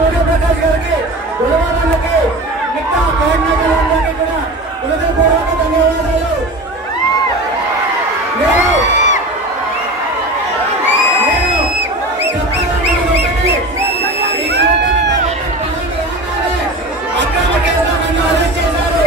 సూర్యప్రకాష్ గారికి గురువారానికి మిగతా కోఆర్డినేటర్లందరికీ కూడా హృదయపూర్వక ధన్యవాదాలు. అక్రమ కేసులో నన్ను అరెస్ట్ చేశారు.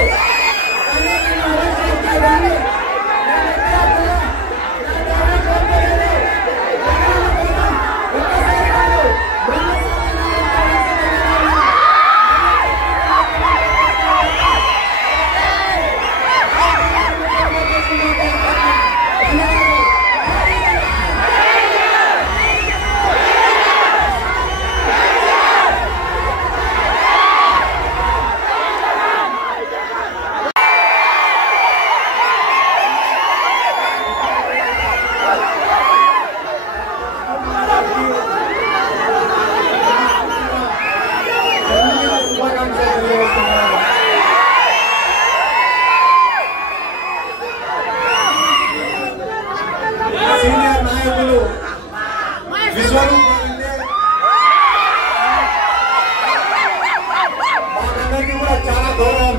సీనియర్ నాయకులు మాకందరికీ కూడా చాలా గౌరవం.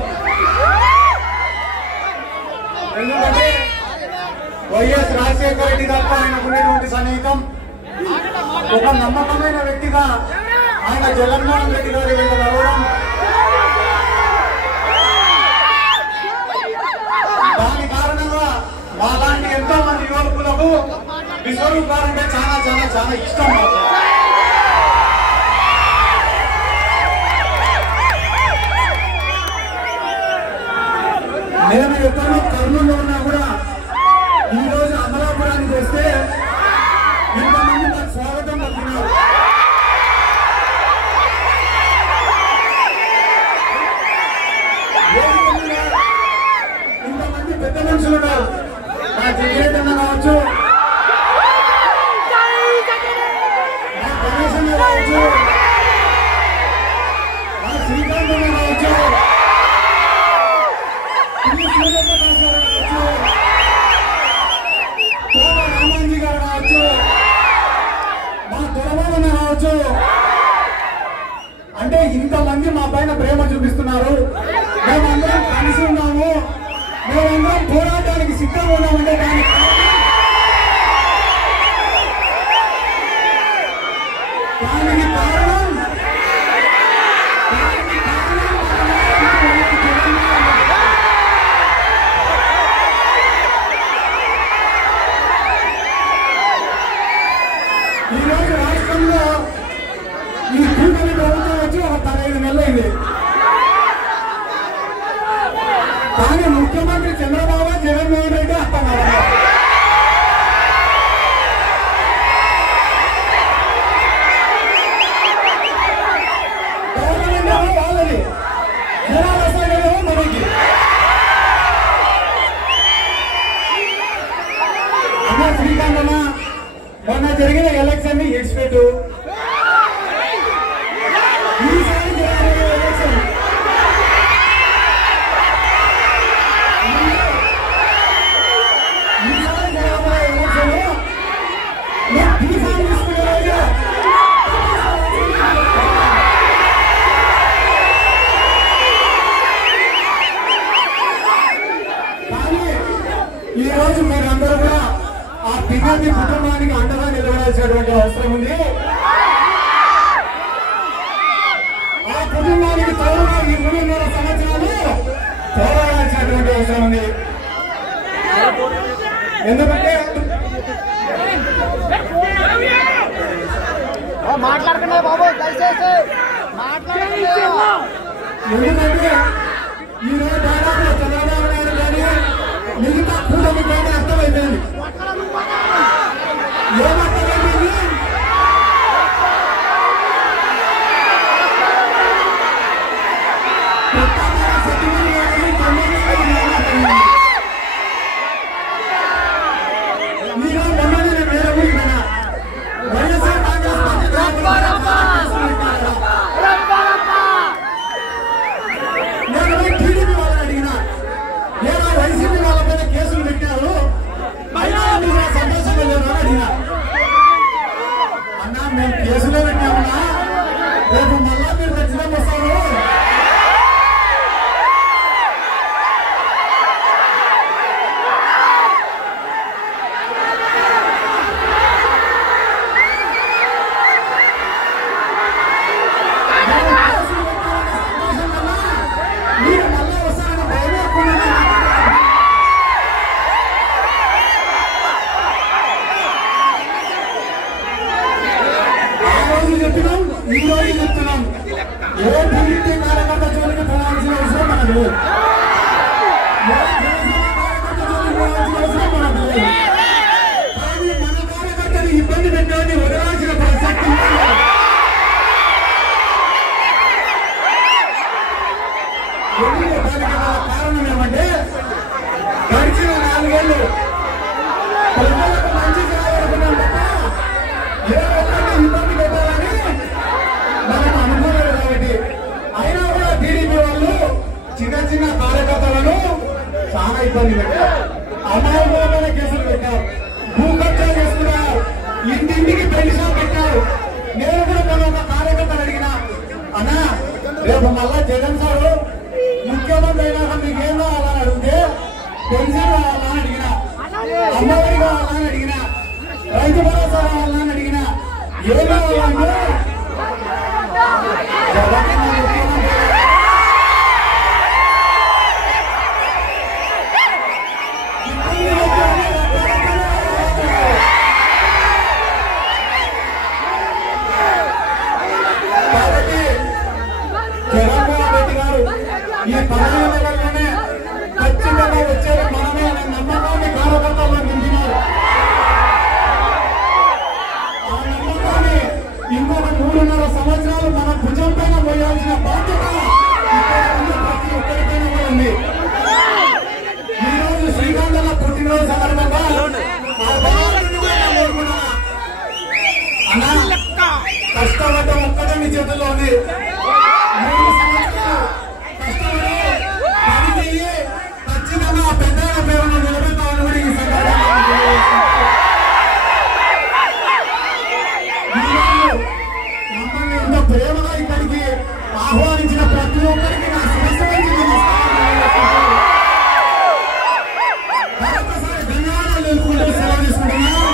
ఎందుకంటే వైఎస్ రాజశేఖర రెడ్డి తప్ప ఆయనకు ఉన్నటువంటి సన్నిహితం ఒక నమ్మకమైన వ్యక్తిగా ఆయన జగన్మోహన్ రెడ్డి గారి వెంట నడవడం, దాని కారణంగా మాలాంటి ఎంతో మంది యువకులకు విశ్వరూప్ గారు అంటే చాలా చాలా చాలా ఇష్టం. నేను ఎప్పుడో కర్నూలులో ఉన్నా కూడా ఈ రోజు అమలాపురానికి వస్తే ఇంతమంది నాకు స్వాగతం పలుకున్నారు. ఇంతమంది పెద్ద మనుషులు ఉన్నారు. మా జగన్ అన్న కావచ్చు, మా గణేష్ అన్న కావచ్చు, మా శ్రీకాంత్ అన్న కావచ్చు, సూర్యప్రకాష్ గారు కావచ్చు, తోట రామాంజీ గారు కావచ్చు, మా దొరబాబన్న కావచ్చు. అంటే ఇంతమంది మా పైన ప్రేమ చూపిస్తున్నారు. మేమందరం కలిసి ఉన్నాము, మేమందరం పోరాటానికి సిద్ధంగా ఉన్నామంటే దానికి కారణం ఈరోజు రాష్ట్రంలో ఈ కూటమి ప్రభుత్వం వచ్చి ఒక 15 నెలలైంది. కానీ ముఖ్యమంత్రి చంద్రబాబు జగన్మోహన్ రెడ్డి అత్తన్నారు. గవర్నమెంట్ ఏమో వాళ్ళది, జనాలు వస్తాయేమో మనకి. అన్న శ్రీకాంత్ అన్న మొన్న జరిగిన ఎలక్షన్ ని ఇడిచిపెట్టు, ఈసారి జరగబోయే ఎలక్షన్ ఈ రోజు మీరందరూ కూడా ఆ పిల్లల్ని కుటుంబానికి అండగా నిలబడాల్సినటువంటి అవసరం ఉంది. ఆ కుటుంబానికి తోడుగా ఈ 3.5 సంవత్సరాలు పోరాడాల్సినటువంటి అవసరం ఉంది. ఎందుకంటే మాట్లాడుకున్నా బాబు, దయచేసి మాట్లాడుతున్నా. ఎందుకంటే ఈరోజు దాదాపు చంద్రబాబు నాయుడు కానీ మిగతా కూటమి కానీ అర్థమైపోయింది. ఏమర్థమైపోయింది? మీరు మొన్ననే నేను వేరే ఊరికి పోయినా, వైఎస్ఆర్ కాంగ్రెస్ నేను టీడీపీ వాళ్ళని అడిగినా, లేదా వైసీపీ వాళ్ళ పైన కేసులు పెట్టారు, సంతోషంగా లేరు అని అడిగినా. అన్నా మేము కేసులో పెట్టామన్నా, రేపు మళ్ళా మీరు ఖచ్చితంగా వస్తారు. ఈ రోజు చెప్తున్నాం, ఏ టీడీపీ కార్యకర్త జోలికి పోవాల్సిన అవసరం మనకు లేదు. ఏ జనసేన కార్యకర్త జోలికి పోవాల్సిన అవసరం మనకు లేదు. కానీ మన కార్యకర్తలు ఇబ్బంది పెట్టాలని వదలాల్సిన ప్రసక్తి లేదు. కారణం ఏమంటే గడిచిన 4 ఏళ్ళు ప్రజలకు మంచి చేయాలనుకున్నాం తప్ప ఏ ఒక్కరిని ఇబ్బంది పెట్టాలని మనం అనుకోలేదు. కాబట్టి అయినా కూడా టీడీపీ వాళ్ళు చిన్న చిన్న కార్యకర్తలను చాలా ఇబ్బంది పెట్టారు. అమాయకులమైన కేసులు పెట్టారు, భూ కబ్జా చేస్తున్నారు, ఇంటింటికి పెన్షన్ పెట్టారు. నేను కూడా మనం ఒక కార్యకర్తను అడిగిన, అన్నా రేపు మళ్ళా జగన్ సార్ ముఖ్యమంత్రి అయినాక మీకు ఏం కావాలని అడిగితే పెన్షన్ కావాలని అడిగిన, అమ్మఒడి కావాలని అడిగిన, రైతు భరోసా కావాలని అడిగిన, ఏం కావాలంటే కాబట్టి జగన్మోహన్ రెడ్డి గారు ఈ 15 నెలల్లోనే ఖచ్చితంగా వచ్చేది మనమే అనే నమ్మకాన్ని కార్యకర్తల్లో నింపినారు. ఆ నమ్మకాన్ని ఇంకొక 3.5 సంవత్సరాలు మన భుజం పైన పోయాల్సిన బాధ్యత ఇక్కడ ఉన్న ప్రతి ఒక్కరిపైన కూడా ఉంది. ఈ రోజు శ్రీకాంత్ పుట్టినరోజు సందర్భంగా అన్నా కష్టపడ్డం ఒక్కటే మీ చేతుల్లో ఉంది. 3 సంవత్సరాలు కష్టపడి పని చెయ్యి, ఖచ్చితంగా ఆ పెద్దల పేరును నిలబెట్టాలని కూడా ఈ సందర్భంగా మమ్మల్ని ఇంత ప్రేమగా ఇక్కడికి ఆహ్వానించిన ప్రతి ఒక్కరికి నా శిరస్సు నుంచి మరొకసారి ధన్యవాదాలు తెలుపుకుంటూ సెలవు తీసుకుంటున్నా.